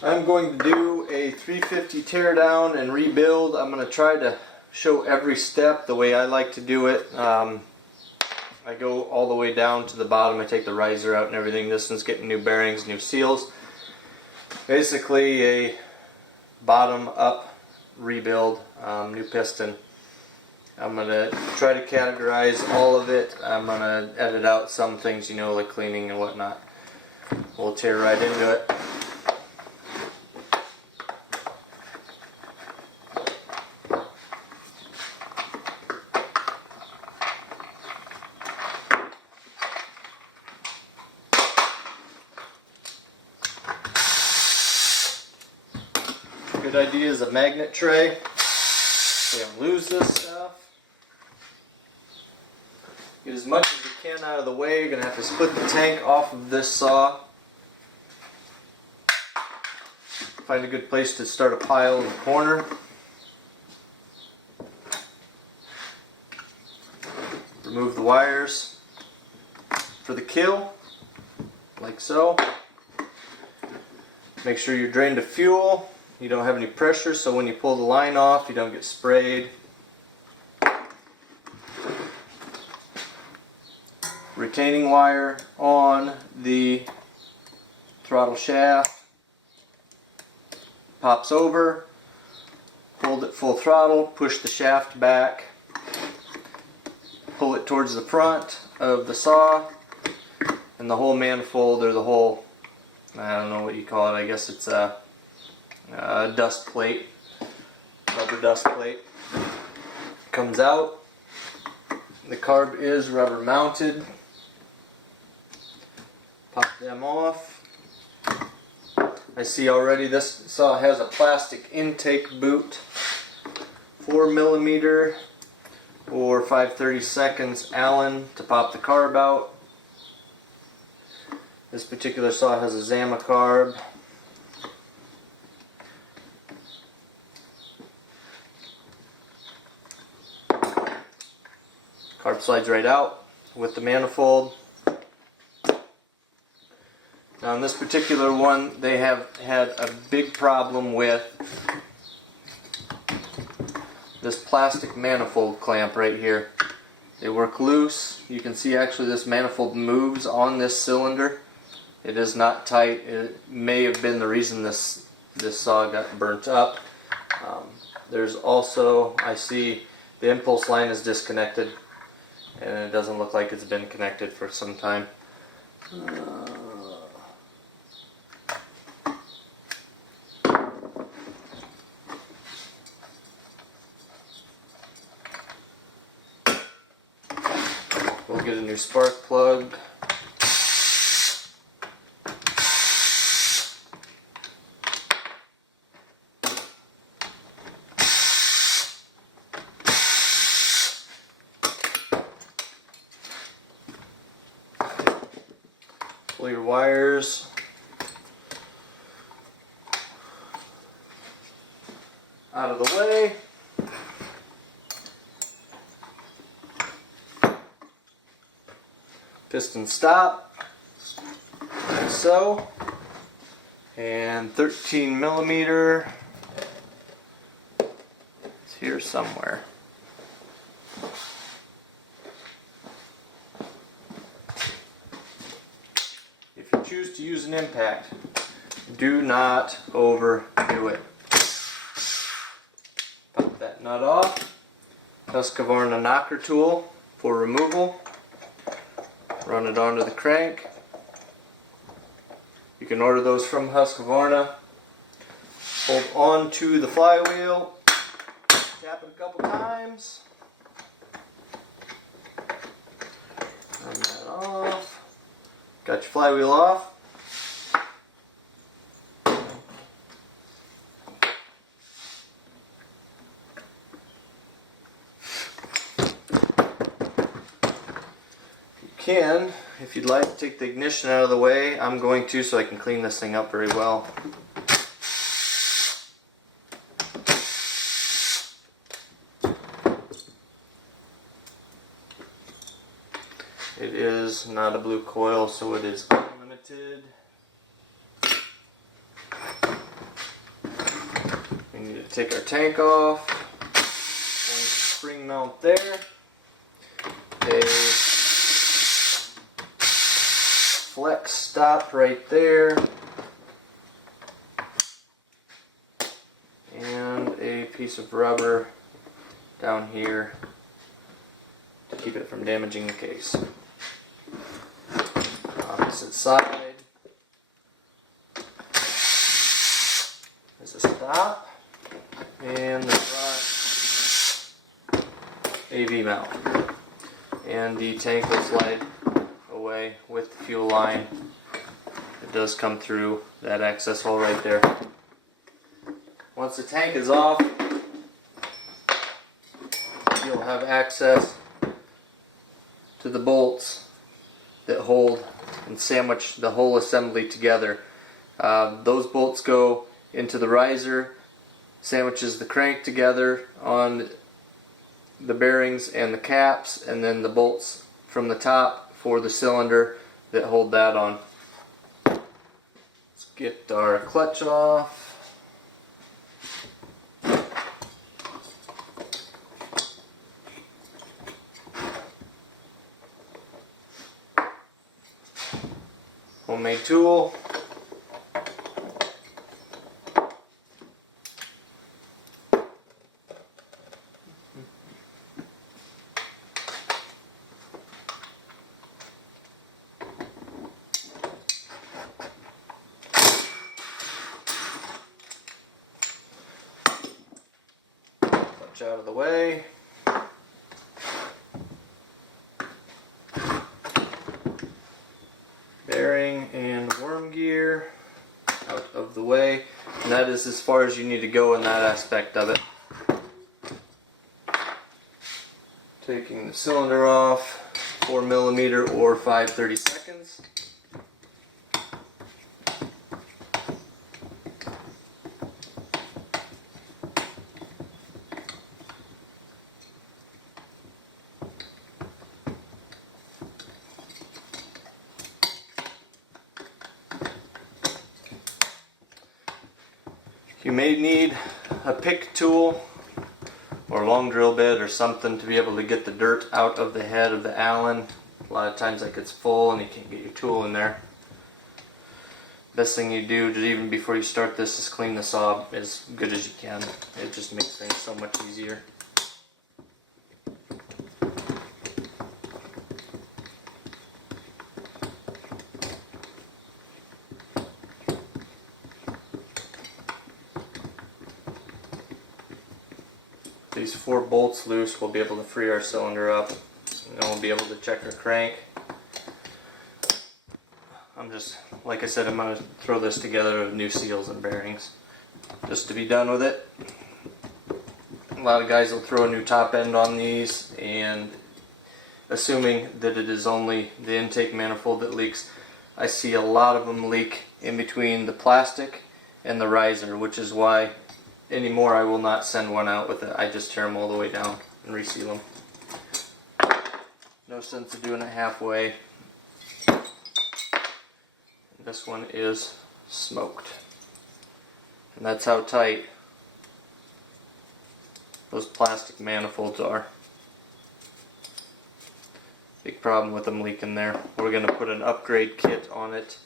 I'm going to do a 350 teardown and rebuild. I'm going to try to show every step the way I like to do it. I go all the way down to the bottom. I take the riser out and everything. This one's getting new bearings, new seals. Basically a bottom up rebuild, new piston. I'm going to try to categorize all of it. I'm going to edit out some things, you know, like cleaning and whatnot. We'll tear right into it. Good idea is a magnet tray. We don't lose this stuff. Get as much as you can out of the way. You're going to have to split the tank off of this saw. Find a good place to start a pile in the corner. Remove the wires for the kill, like so. Make sure you're drained of fuel. You don't have any pressure, so when you pull the line off, you don't get sprayed. Retaining wire on the throttle shaft. Pops over. Hold it full throttle. Push the shaft back. Pull it towards the front of the saw. And the whole manifold, or the whole, I don't know what you call it, I guess it's a dust plate, rubber dust plate, comes out. The carb is rubber mounted. Pop them off. I see already this saw has a plastic intake boot, 4mm or 5/32 Allen to pop the carb out. This particular saw has a Zama carb. Carb slides right out with the manifold. Now in this particular one, they have had a big problem with this plastic manifold clamp right here. They work loose. You can see actually this manifold moves on this cylinder. It is not tight. It may have been the reason this saw got burnt up. There's also, I see the impulse line is disconnected, and it doesn't look like it's been connected for some time. We'll get a new spark plug. Pull your wires out of the way. Piston stop, like so, and 13mm is here somewhere. If you choose to use an impact, do not overdo it. Pop that nut off. Husqvarna knocker tool for removal. Run it onto the crank. You can order those from Husqvarna. Hold on to the flywheel. Tap it a couple times. Turn that off. Got your flywheel off. Can, if you'd like, take the ignition out of the way. I'm going to, so I can clean this thing up very well. It is not a blue coil, so it is unlimited. We need to take our tank off. Going to spring mount there. A flex stop right there. And a piece of rubber down here to keep it from damaging the case. Opposite side is a stop, and the front AV mount. And the tank will slide away with the fuel line. It does come through that access hole right there. Once the tank is off, you'll have access to the bolts that hold and sandwich the whole assembly together. Those bolts go into the riser, sandwiches the crank together on the bearings and the caps, and then the bolts from the top for the cylinder that hold that on. Let's get our clutch off. Homemade tool. Clutch out of the way. Bearing and worm gear out of the way, and that is as far as you need to go in that aspect of it. Taking the cylinder off, 4mm or 5/32. You may need a pick tool or a long drill bit or something to be able to get the dirt out of the head of the Allen. A lot of times that gets full and you can't get your tool in there. Best thing you do, just even before you start this, is clean the saw as good as you can. It just makes things so much easier. These 4 bolts loose, we'll be able to free our cylinder up, and then we'll be able to check our crank. Like I said, I'm going to throw this together with new seals and bearings just to be done with it. A lot of guys will throw a new top end on these, and assuming that it is only the intake manifold that leaks, I see a lot of them leak in between the plastic and the riser, which is why anymore I will not send one out with it. I just tear them all the way down and reseal them. No sense of doing it halfway. This one is smoked. And that's how tight those plastic manifolds are. Big problem with them leaking there. We're going to put an upgrade kit on it.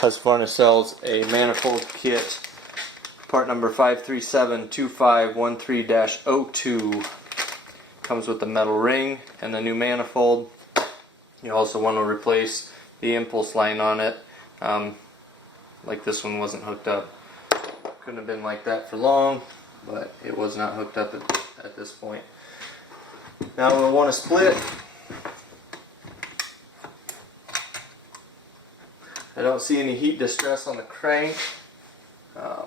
Husqvarna sells a manifold kit, part number 5372513-02. Comes with the metal ring and the new manifold. You also want to replace the impulse line on it. Like this one wasn't hooked up. Couldn't have been like that for long, but it was not hooked up at this point. Now we'll want to split. I don't see any heat distress on the crank. The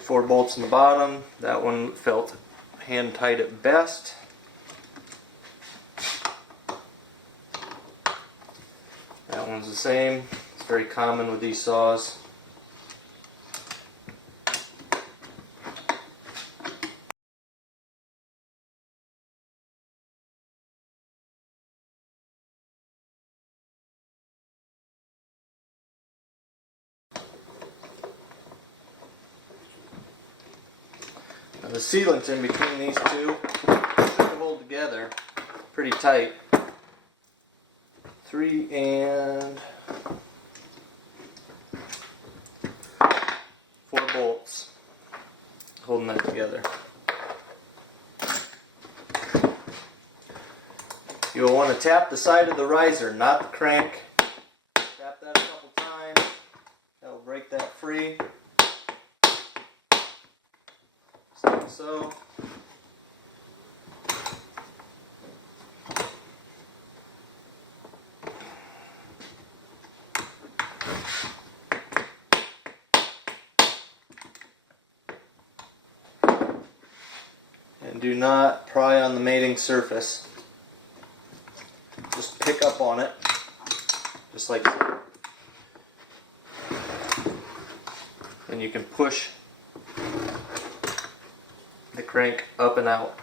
4 bolts in the bottom, that one felt hand tight at best. That one's the same. It's very common with these saws. The sealant in between these two should hold together pretty tight. 3 and 4 bolts holding that together. You'll want to tap the side of the riser, not the crank. Tap that a couple times. That will break that free. Just like so. And do not pry on the mating surface. Just pick up on it, just like so. And you can push the crank up and out.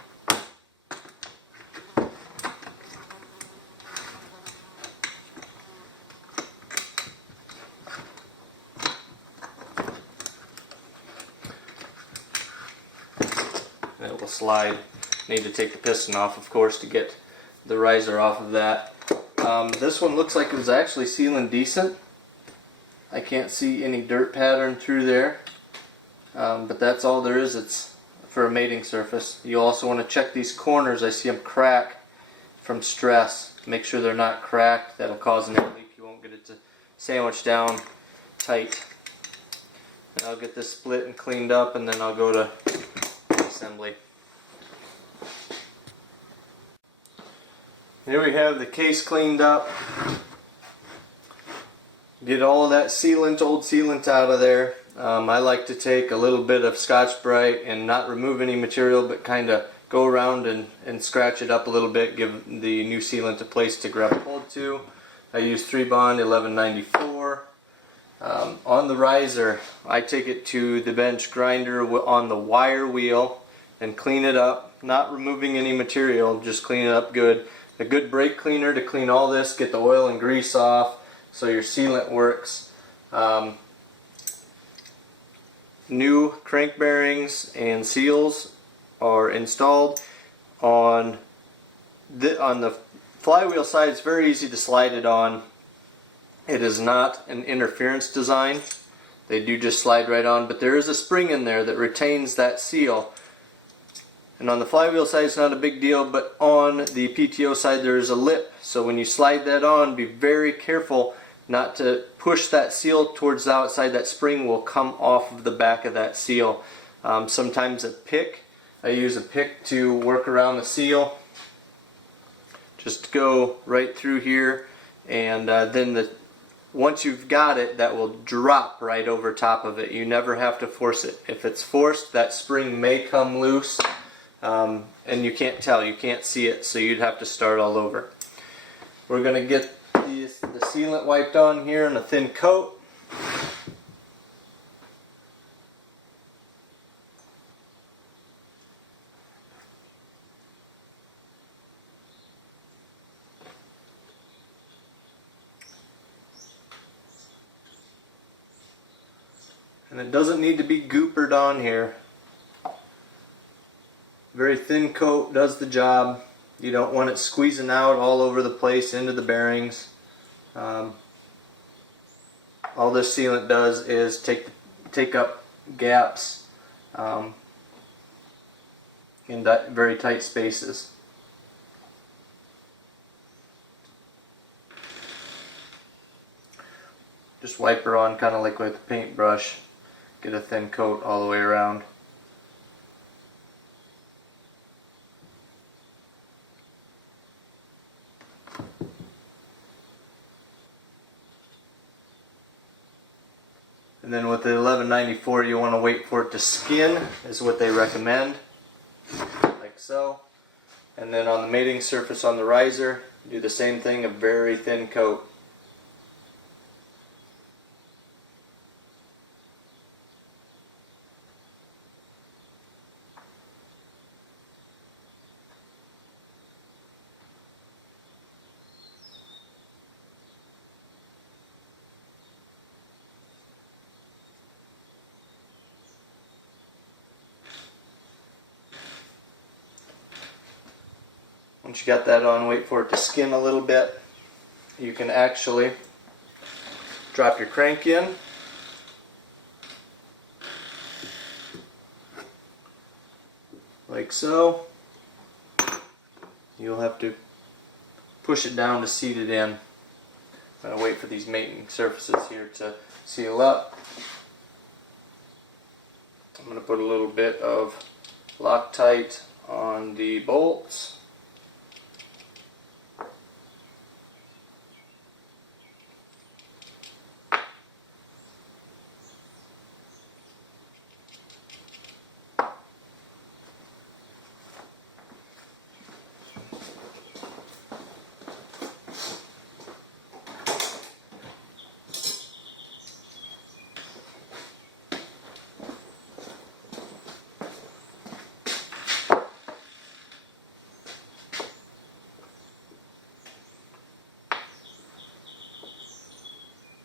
And it will slide. Need to take the piston off, of course, to get the riser off of that. This one looks like it was actually sealing decent. I can't see any dirt pattern through there, but that's all there is. It's for a mating surface. You also want to check these corners. I see them crack from stress. Make sure they're not cracked. That'll cause an air leak. You won't get it to sandwich down tight. And I'll get this split and cleaned up, and then I'll go to assembly. Here we have the case cleaned up. Get all of that sealant, old sealant out of there. I like to take a little bit of Scotch-Brite and not remove any material, but kind of go around and scratch it up a little bit, give the new sealant a place to grab hold to. I use 3-bond 1194. On the riser, I take it to the bench grinder on the wire wheel and clean it up, not removing any material, just clean it up good. A good brake cleaner to clean all this, get the oil and grease off so your sealant works. New crank bearings and seals are installed. On the flywheel side, it's very easy to slide it on. It is not an interference design. They do just slide right on, but there is a spring in there that retains that seal. And on the flywheel side it's not a big deal, but on the PTO side there is a lip. So when you slide that on, be very careful not to push that seal towards the outside. That spring will come off of the back of that seal. Sometimes a pick. I use a pick to work around the seal. Just go right through here, and then once you've got it, that will drop right over top of it. You never have to force it. If it's forced, that spring may come loose. And you can't tell, you can't see it, so you'd have to start all over. We're going to get the sealant wiped on here in a thin coat. And it doesn't need to be goopered on here. Very thin coat does the job. You don't want it squeezing out all over the place into the bearings. All this sealant does is take up gaps in very tight spaces. Just wipe her on kind of like with a paintbrush. Get a thin coat all the way around. And then with the 1194, you want to wait for it to skin, is what they recommend, like so. And then on the mating surface on the riser, do the same thing, a very thin coat. Once you got that on, wait for it to skin a little bit. You can actually drop your crank in. Like so. You'll have to push it down to seat it in. I'm going to wait for these mating surfaces here to seal up. I'm going to put a little bit of Loctite on the bolts.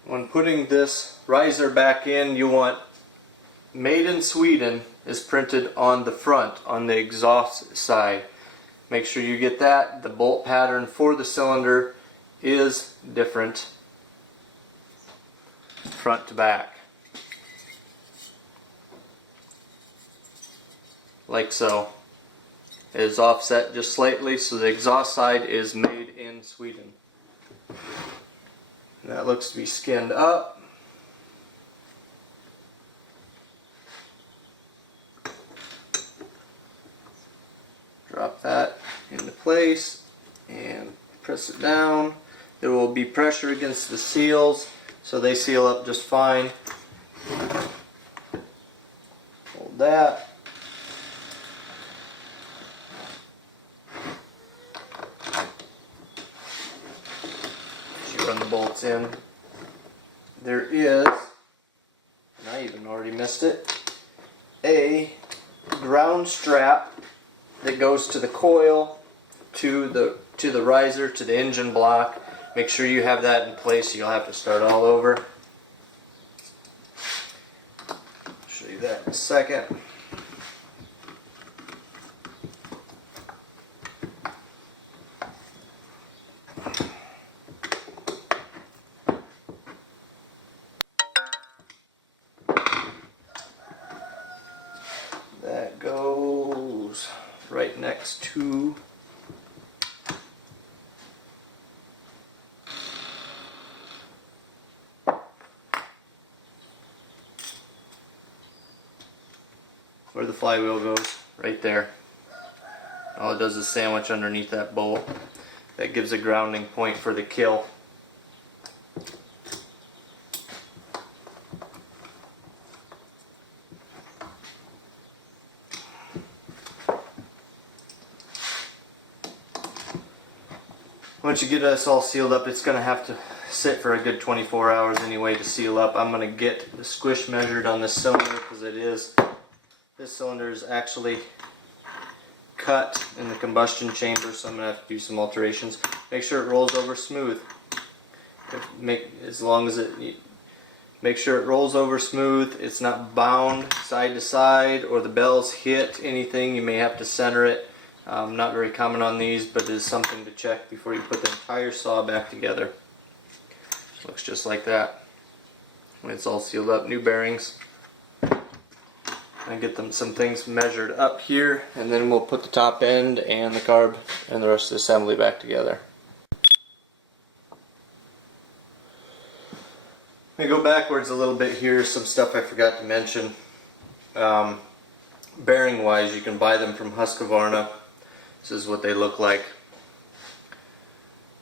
When putting this riser back in, you want "Made in Sweden" is printed on the front, on the exhaust side. Make sure you get that. The bolt pattern for the cylinder is different front to back. Like so. It is offset just slightly, so the exhaust side is "Made in Sweden." That looks to be skinned up. Drop that into place and press it down. There will be pressure against the seals, so they seal up just fine. Hold that. Run the bolts in. There is, and I even already missed it, a ground strap that goes to the coil, to the riser, to the engine block. Make sure you have that in place, so you'll have to start all over. I'll show you that in a second. That goes right next to where the flywheel goes, right there. All it does is sandwich underneath that bolt. That gives a grounding point for the kill. Once you get this all sealed up, it's going to have to sit for a good 24 hours anyway to seal up. I'm going to get the squish measured on this cylinder because this cylinder is actually cut in the combustion chamber, so I'm going to have to do some alterations. Make sure it rolls over smooth. Make sure it rolls over smooth. It's not bound side to side or the bells hit anything. You may have to center it. Not very common on these, but it is something to check before you put the entire saw back together. Looks just like that when it's all sealed up. New bearings. I get some things measured up here, and then we'll put the top end and the carb and the rest of the assembly back together. Let me go backwards a little bit here. Some stuff I forgot to mention. Bearing wise, you can buy them from Husqvarna. This is what they look like.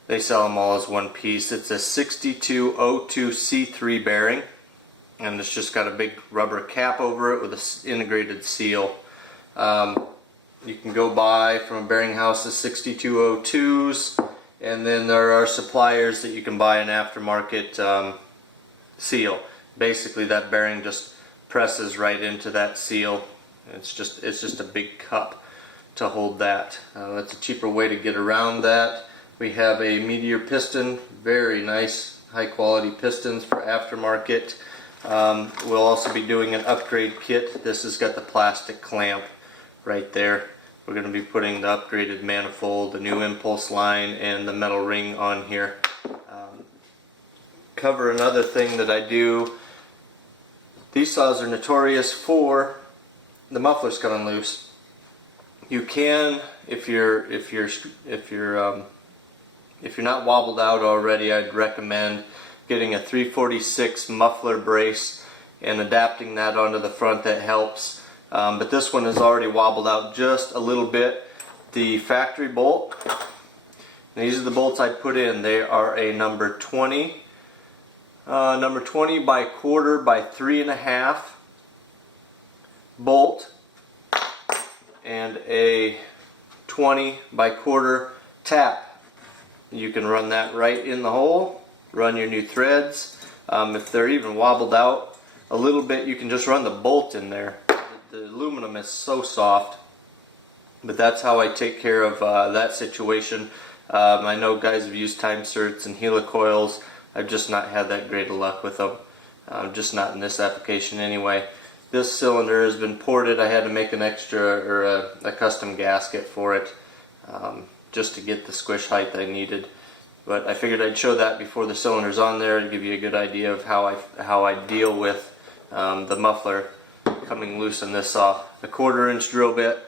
They sell them all as one piece. It's a 6202 C3 bearing, and it's just got a big rubber cap over it with an integrated seal. You can go buy from a bearing house the 6202s, and then there are suppliers that you can buy an aftermarket seal. Basically, that bearing just presses right into that seal. It's just a big cup to hold that. That's a cheaper way to get around that. We have a Meteor piston, very nice high quality pistons for aftermarket. We'll also be doing an upgrade kit. This has got the plastic clamp right there. we're going to be putting the upgraded manifold, the new impulse line, and the metal ring on here. Cover another thing that I do. These saws are notorious for the mufflers coming loose. You can, if you're not wobbled out already, I'd recommend getting a 346 muffler brace and adapting that onto the front. That helps. But this one is already wobbled out just a little bit. The factory bolt, these are the bolts I put in. They are a number 20 by quarter by 3.5 bolt and a 20 by quarter tap. You can run that right in the hole, run your new threads. If they're even wobbled out a little bit, you can just run the bolt in there. The aluminum is so soft, but that's how I take care of that situation. I know guys have used time certs and helicoils. I've just not had that great of luck with them, just not in this application anyway. This cylinder has been ported. I had to make an extra or a custom gasket for it, just to get the squish height I needed. But I figured I'd show that before the cylinder's on there and give you a good idea of how I deal with the muffler coming loose in this saw. A 1/4 inch drill bit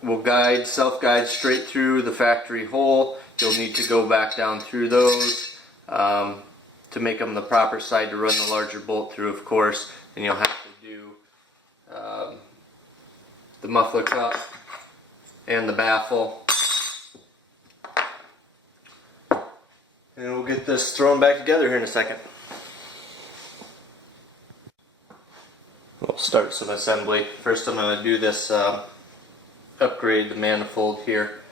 will self-guide straight through the factory hole. You'll need to go back down through those to make them the proper side to run the larger bolt through, of course. And you'll have to do the muffler cup and the baffle. And we'll get this thrown back together here in a second. We'll start some assembly. First I'm going to do this upgrade the manifold here.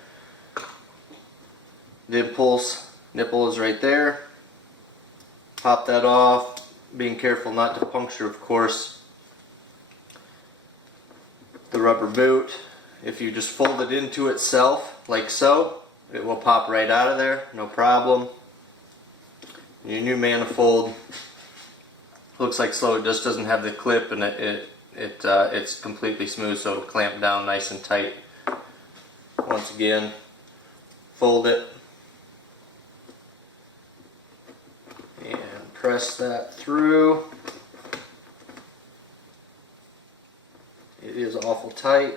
The impulse nipple is right there. Pop that off, being careful not to puncture, of course, the rubber boot. If you just fold it into itself like so, it will pop right out of there, no problem. Your new manifold looks like so. It just doesn't have the clip, and it's completely smooth, so it'll clamp down nice and tight. Once again, fold it and press that through. It is awful tight.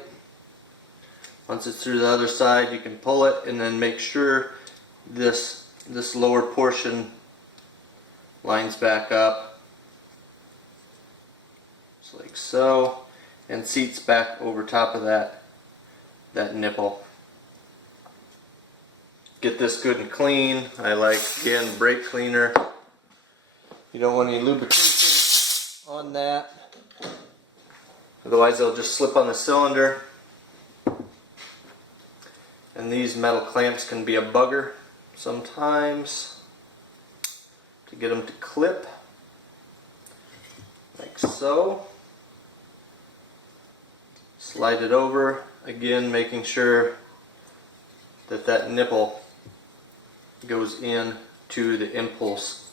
Once it's through the other side, you can pull it and then make sure this lower portion lines back up, just like so, and seats back over top of that nipple. Get this good and clean. I like, again, brake cleaner. You don't want any lubrication on that, otherwise they'll just slip on the cylinder. And these metal clamps can be a bugger sometimes to get them to clip, like so. Slide it over, again making sure that nipple goes in to the impulse,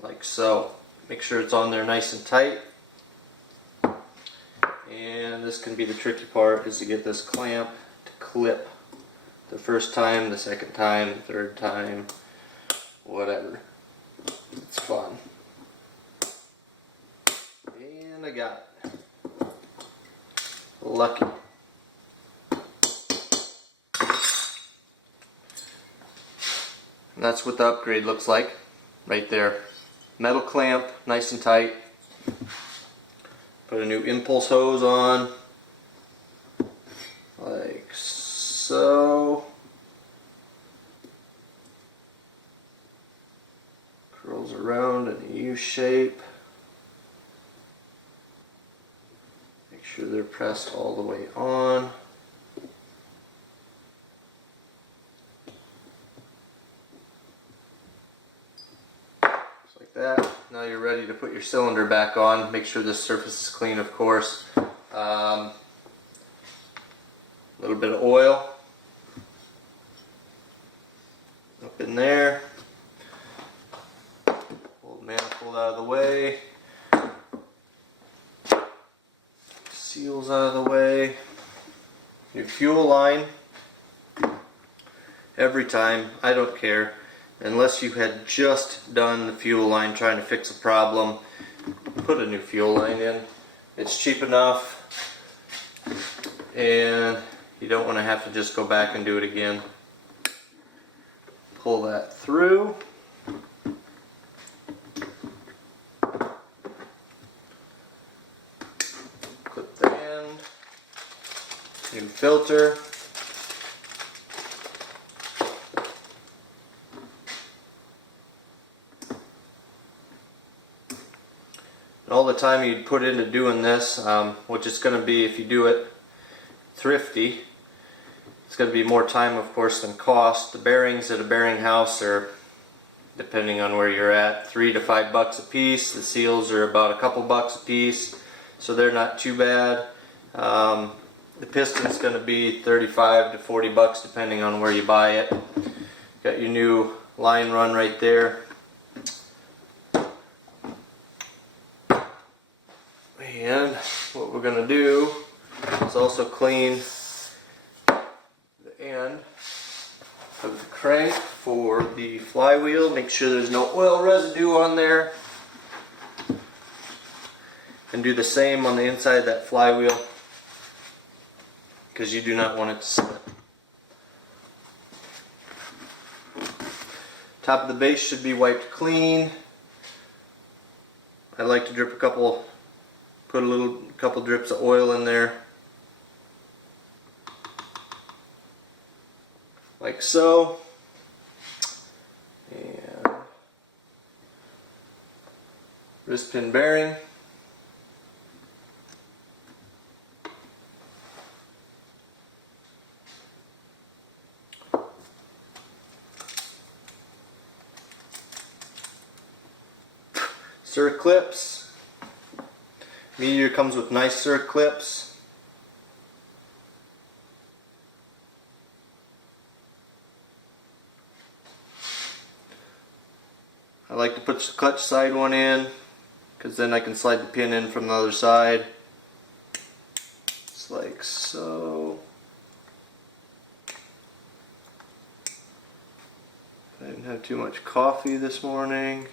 like so. Make sure it's on there nice and tight. And this can be the tricky part, is to get this clamp to clip the first time, the second time, the third time, whatever. It's fun. And I got it. Lucky. And that's what the upgrade looks like right there. Metal clamp, nice and tight. Put a new impulse hose on, like so. Curls around in a U shape. Make sure they're pressed all the way on. Just like that. Now you're ready to put your cylinder back on. Make sure this surface is clean, of course. A little bit of oil up in there. Pull the manifold out of the way. seals out of the way. Your fuel line, every time, I don't care, unless you had just done the fuel line trying to fix a problem, put a new fuel line in. It's cheap enough and you don't want to have to just go back and do it again. Pull that through. Clip the end. New filter. And all the time you'd put into doing this, which it's going to be if you do it thrifty, it's going to be more time, of course, than cost. The bearings at a bearing house are, depending on where you're at, $3 to $5 a piece. The seals are about a couple bucks a piece, so they're not too bad. The piston's going to be 35 to 40 bucks depending on where you buy it. Got your new line run right there. And what we're going to do is also clean the end of the crank for the flywheel. Make sure there's no oil residue on there. And do the same on the inside of that flywheel, because you do not want it to slip. Top of the base should be wiped clean. I like to drip put a couple drips of oil in there, like so. And wrist pin bearing. Circ clips. Meteor comes with nice circ clips. I like to put the clutch side one in, because then I can slide the pin in from the other side. Just like so. I didn't have too much coffee this morning.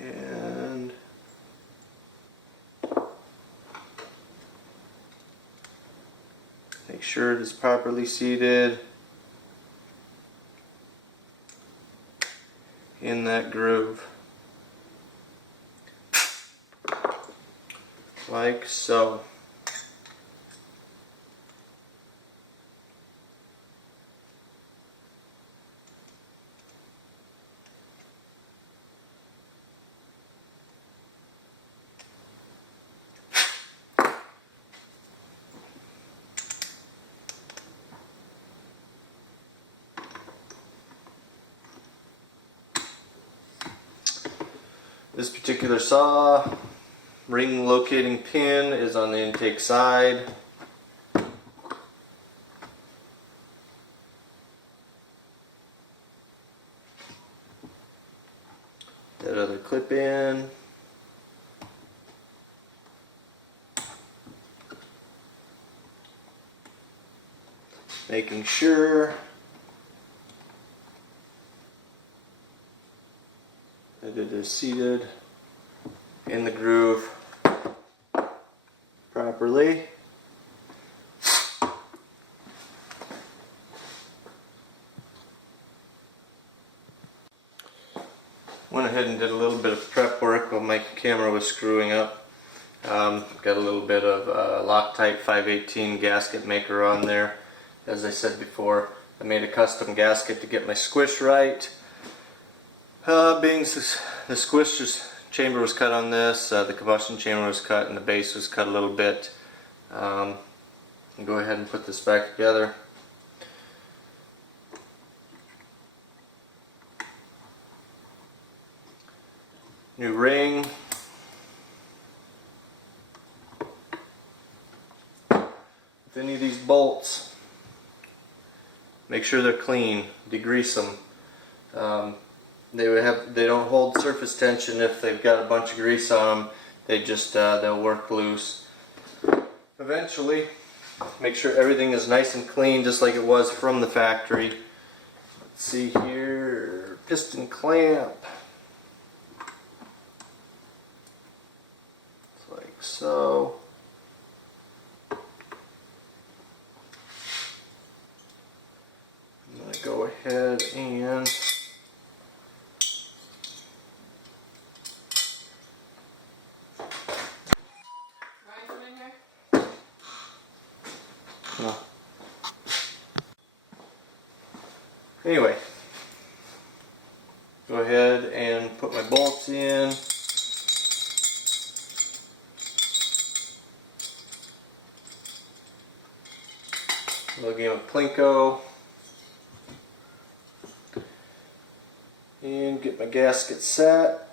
And make sure it is properly seated in that groove, like so. This particular saw ring locating pin is on the intake side. That other clip in. Making sure that it is seated in the groove properly. Went ahead and did a little bit of prep work while my camera was screwing up. Got a little bit of Loctite 518 gasket maker on there. As I said before, I made a custom gasket to get my squish right. Being the squish chamber was cut on this, the combustion chamber was cut, and the base was cut a little bit. I'll go ahead and put this back together. New ring. With any of these bolts, make sure they're clean, degrease them. They don't hold surface tension if they've got a bunch of grease on them. they just they'll work loose. Eventually, make sure everything is nice and clean, just like it was from the factory. Let's see here, piston clamp. Like so. I'm going to go ahead and anyway, go ahead and put my bolts in. A little game of Plinko. And get my gasket set.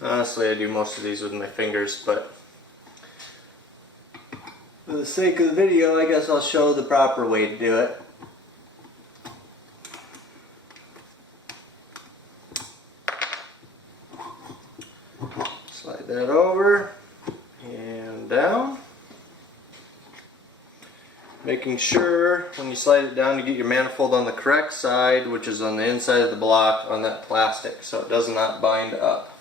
Honestly, I do most of these with my fingers, but for the sake of the video, I guess I'll show the proper way to do it. Slide that over and down. Making sure when you slide it down, you get your manifold on the correct side, which is on the inside of the block on that plastic, so it does not bind up.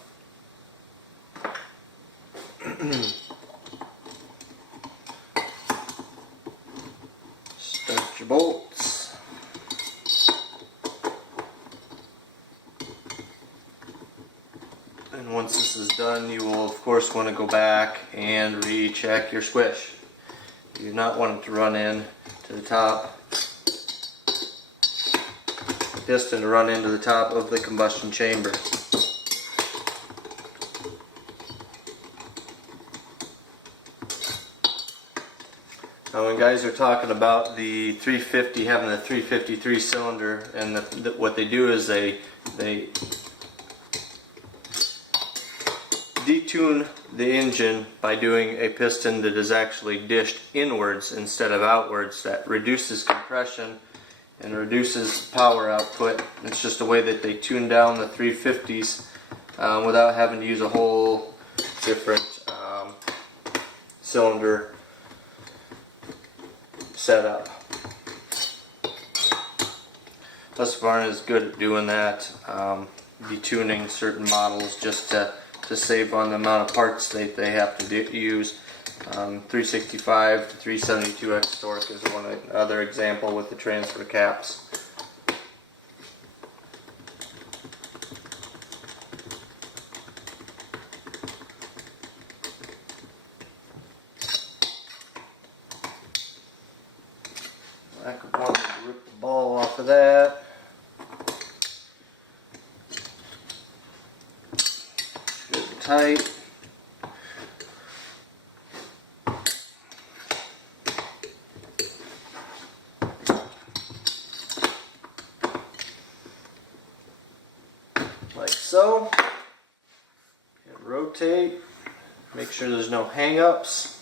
Start your bolts. And once this is done, you will of course want to go back and recheck your squish. You do not want it to run in to the top. The piston to run into the top of the combustion chamber. Now when guys are talking about the 350 having the 353 cylinder, and what they do is they detune the engine by doing a piston that is actually dished inwards instead of outwards. That reduces compression and reduces power output. It's just a way that they tune down the 350s without having to use a whole different cylinder setup. Husqvarna is good at doing that, detuning certain models just to save on the amount of parts they have to use. 365 to 372x torque is one other example with the transfer caps. I could want to rip the ball off of that. Good and tight. Like so. And rotate. Make sure there's no hang-ups.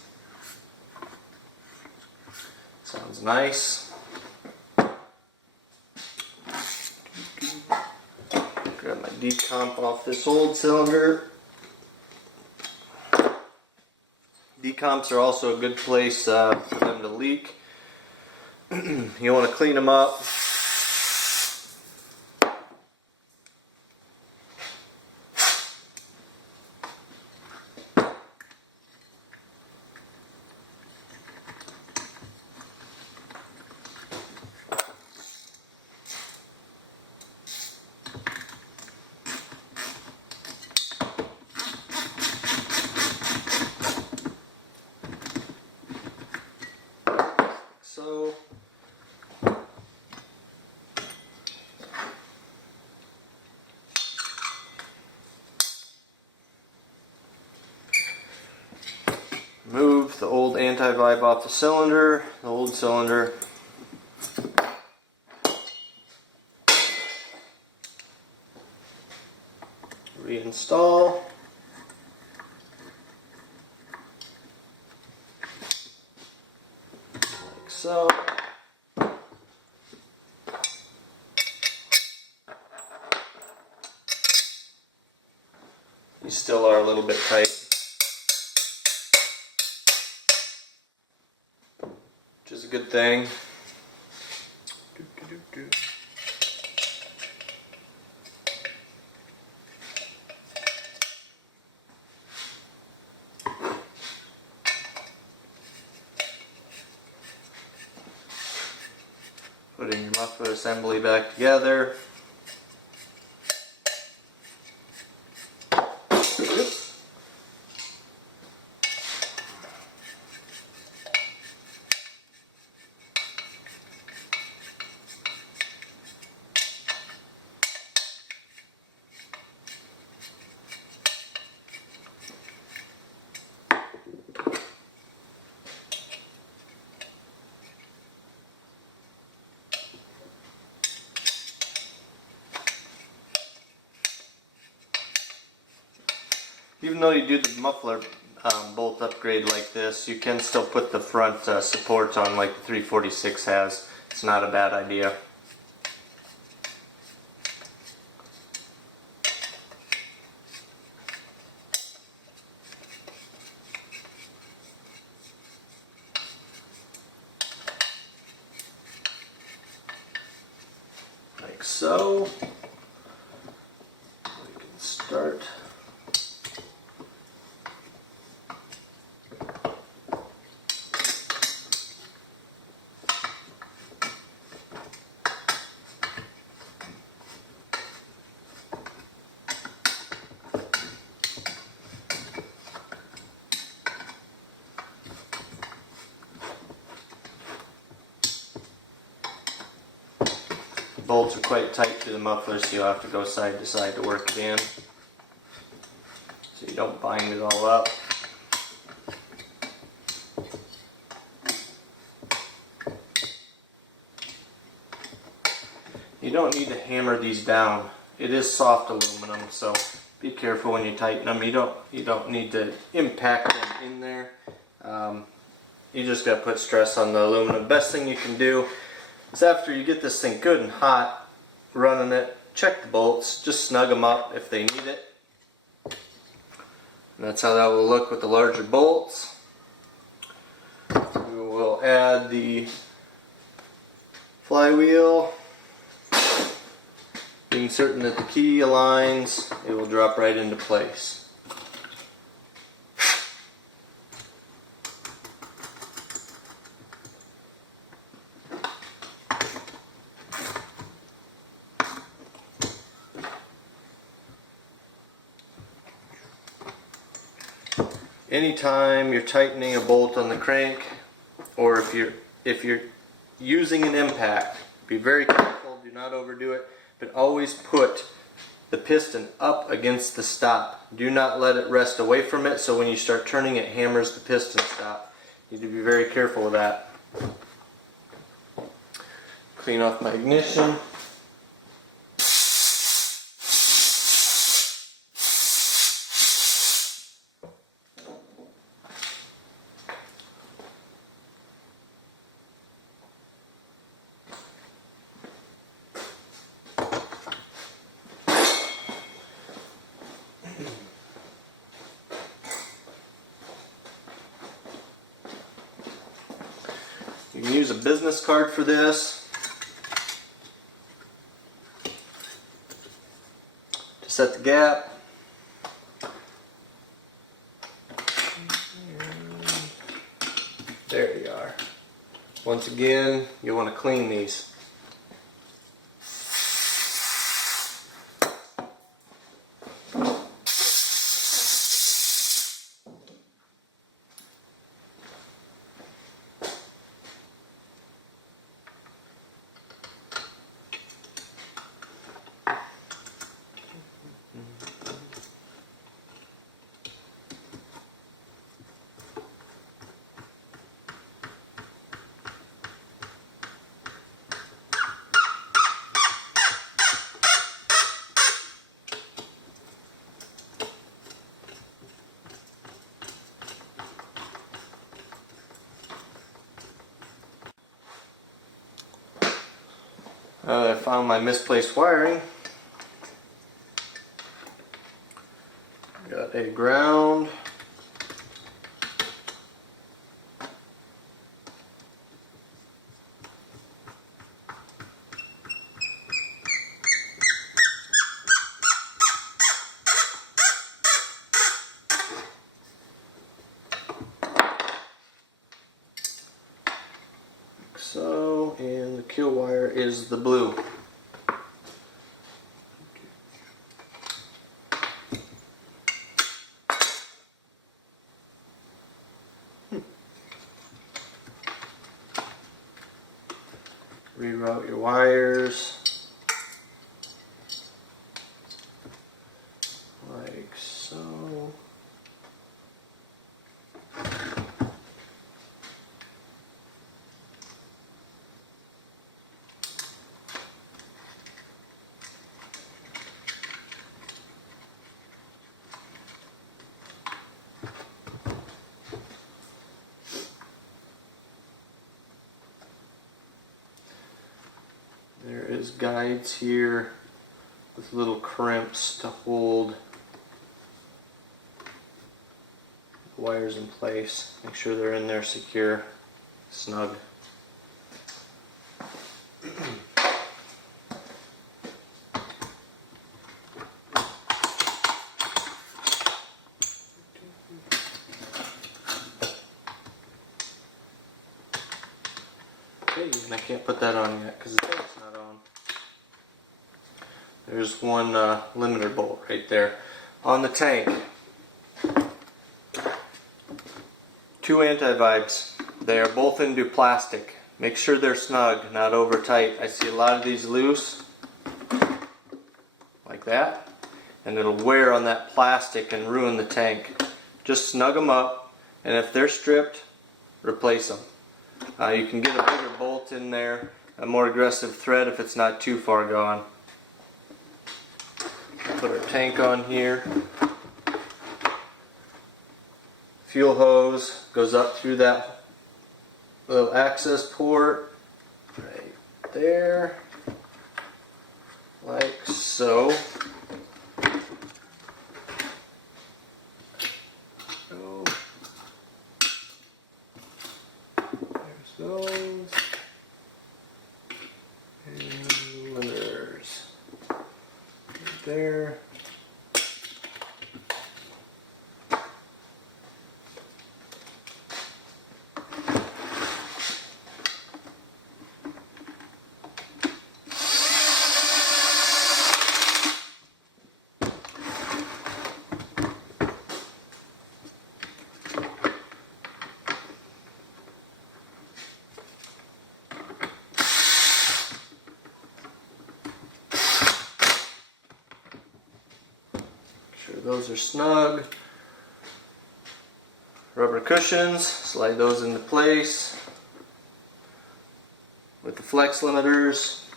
Sounds nice. Grab my decomp off this old cylinder. Decomps are also a good place for them to leak. You want to clean them up. So remove the old anti-vibe off the cylinder, the old cylinder. Reinstall. Like so. These still are a little bit tight, which is a good thing. Putting your muffler assembly back together. Even though you do the muffler bolt upgrade like this, you can still put the front support on like the 346 has. It's not a bad idea. Like so. We can start. Bolts are quite tight to the muffler, so you'll have to go side to side to work it in, so you don't bind it all up. You don't need to hammer these down. It is soft aluminum, so be careful when you tighten them. You don't need to impact them in there. You just got to put stress on the aluminum. Best thing you can do is after you get this thing good and hot, running it, check the bolts, just snug them up if they need it. And that's how that will look with the larger bolts. We will add the flywheel, being certain that the key aligns, it will drop right into place. Anytime you're tightening a bolt on the crank, or if you're using an impact, be very careful, do not overdo it, but always put the piston up against the stop. Do not let it rest away from it, so when you start turning it hammers the piston stop. You need to be very careful with that. Clean off my ignition. You can use a business card for this to set the gap. There you are. Once again, you want to clean these. I found my misplaced wiring. Got a ground. So, and the kill wire is the blue. Reroute your wires like so. There is guides here with little crimps to hold the wires in place. Make sure they're in there secure, snug. Okay, and I can't put that on yet because the tank's not on. There's one limiter bolt right there. On the tank, 2 anti-vibes. They are both into plastic. Make sure they're snug, not over tight. I see a lot of these loose, like that, and it'll wear on that plastic and ruin the tank. Just snug them up, and if they're stripped, replace them. You can get a bigger bolt in there, a more aggressive thread if it's not too far gone. Put our tank on here. Fuel hose goes up through that little access port right there, like so. There's those. And limiters right there. Sure those are snug. Rubber cushions, slide those into place with the flex limiters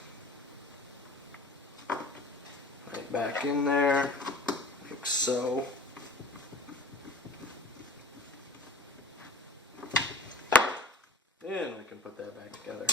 right back in there, like so. And we can put that back together.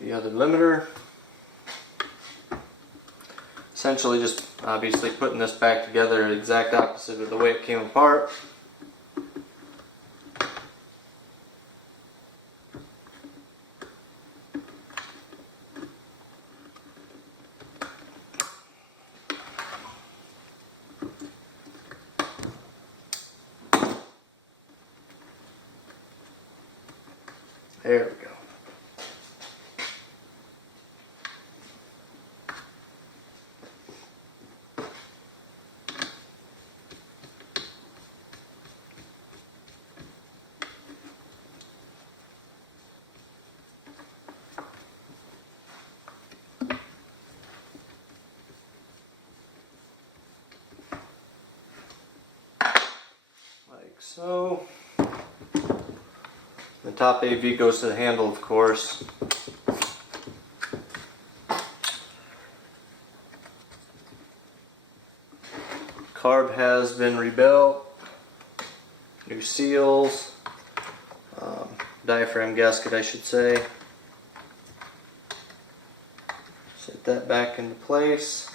The other limiter. Essentially just obviously putting this back together exact opposite of the way it came apart. There we go. So the top AV goes to the handle, of course. Carb has been rebuilt, new seals, diaphragm gasket I should say. Set that back into place.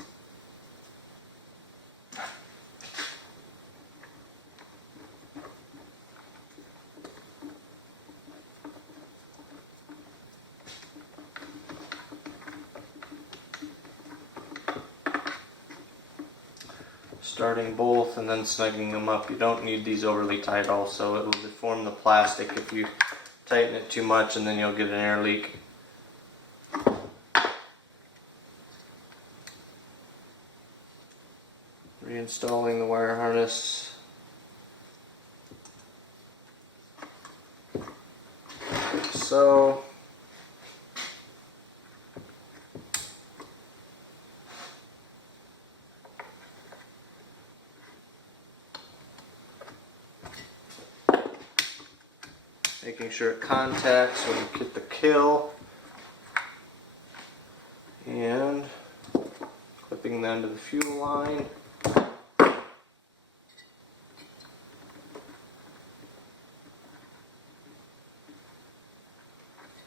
Starting both and then snugging them up. You don't need these overly tight also. It will deform the plastic if you tighten it too much, and then you'll get an air leak. Reinstalling the wire harness. Like so. Making sure it contacts when you get the kill, and clipping them to the fuel line.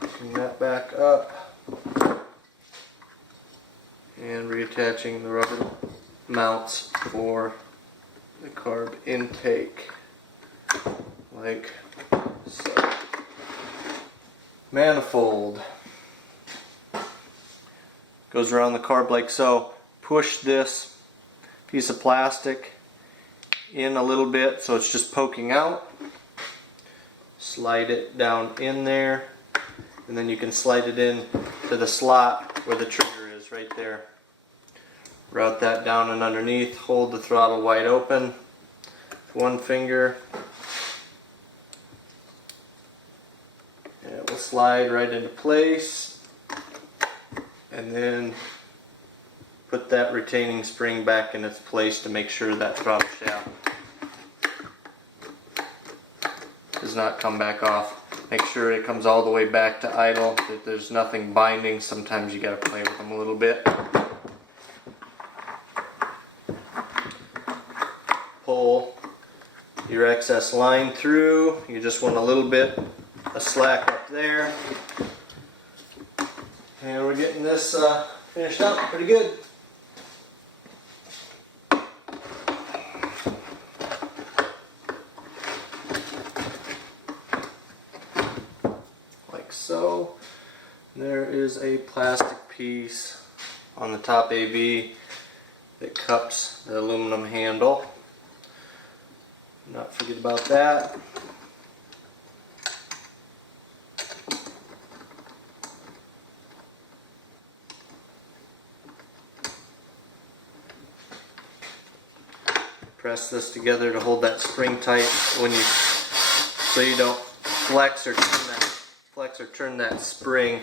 Picking that back up and reattaching the rubber mounts for the carb intake, like so. Manifold goes around the carb like so. Push this piece of plastic in a little bit so it's just poking out. Slide it down in there, and then you can slide it in to the slot where the trigger is right there. Route that down and underneath. Hold the throttle wide open with one finger. It will slide right into place, and then put that retaining spring back in its place to make sure that throttle shaft does not come back off. Make sure it comes all the way back to idle, that there's nothing binding. Sometimes you got to play with them a little bit. Pull your excess line through. You just want a little bit of slack up there. And we're getting this finished up pretty good. Like so. There is a plastic piece on the top AV that cups the aluminum handle. Not forget about that. Press this together to hold that spring tight when you, so you don't flex or turn that spring.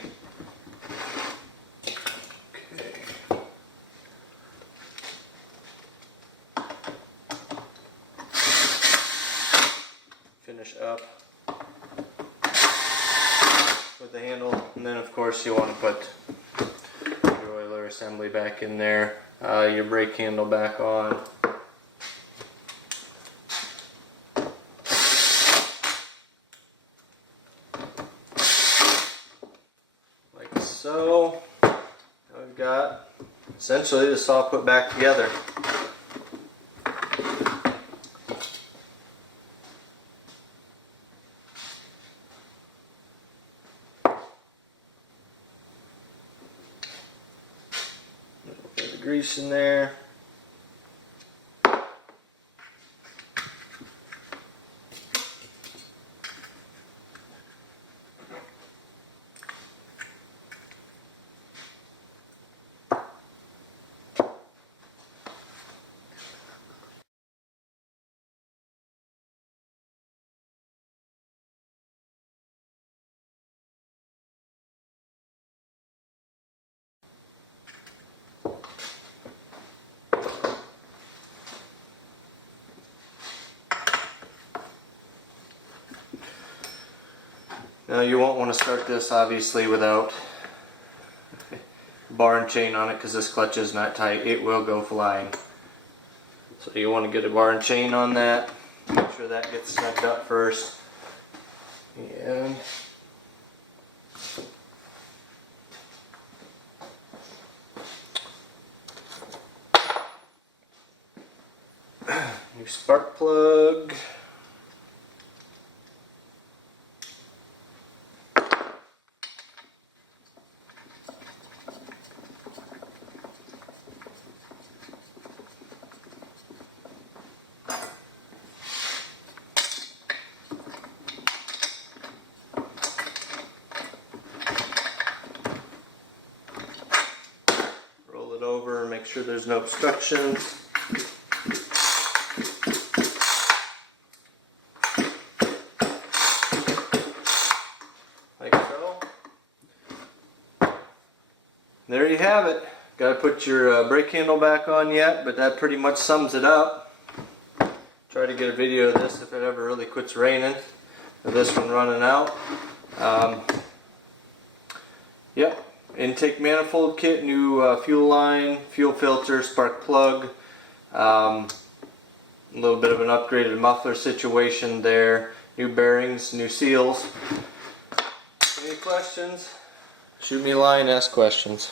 Okay. Finish up with the handle, and then of course you want to put your oiler assembly back in there, your brake handle back on. So I've got essentially the saw put back together. A little bit of grease in there. Now you won't want to start this obviously without bar and chain on it, because this clutch is not tight. It will go flying. So you want to get a bar and chain on that. Make sure that gets snugged up first. And your spark plug. Roll it over and make sure there's no obstructions. Like so. There you have it. Got to put your brake handle back on yet, but that pretty much sums it up. Try to get a video of this if it ever really quits raining, or this one running out. Yep, intake manifold kit, new fuel line, fuel filter, spark plug, a little bit of an upgraded muffler situation there, new bearings, new seals. Any questions? Shoot me a line, ask questions.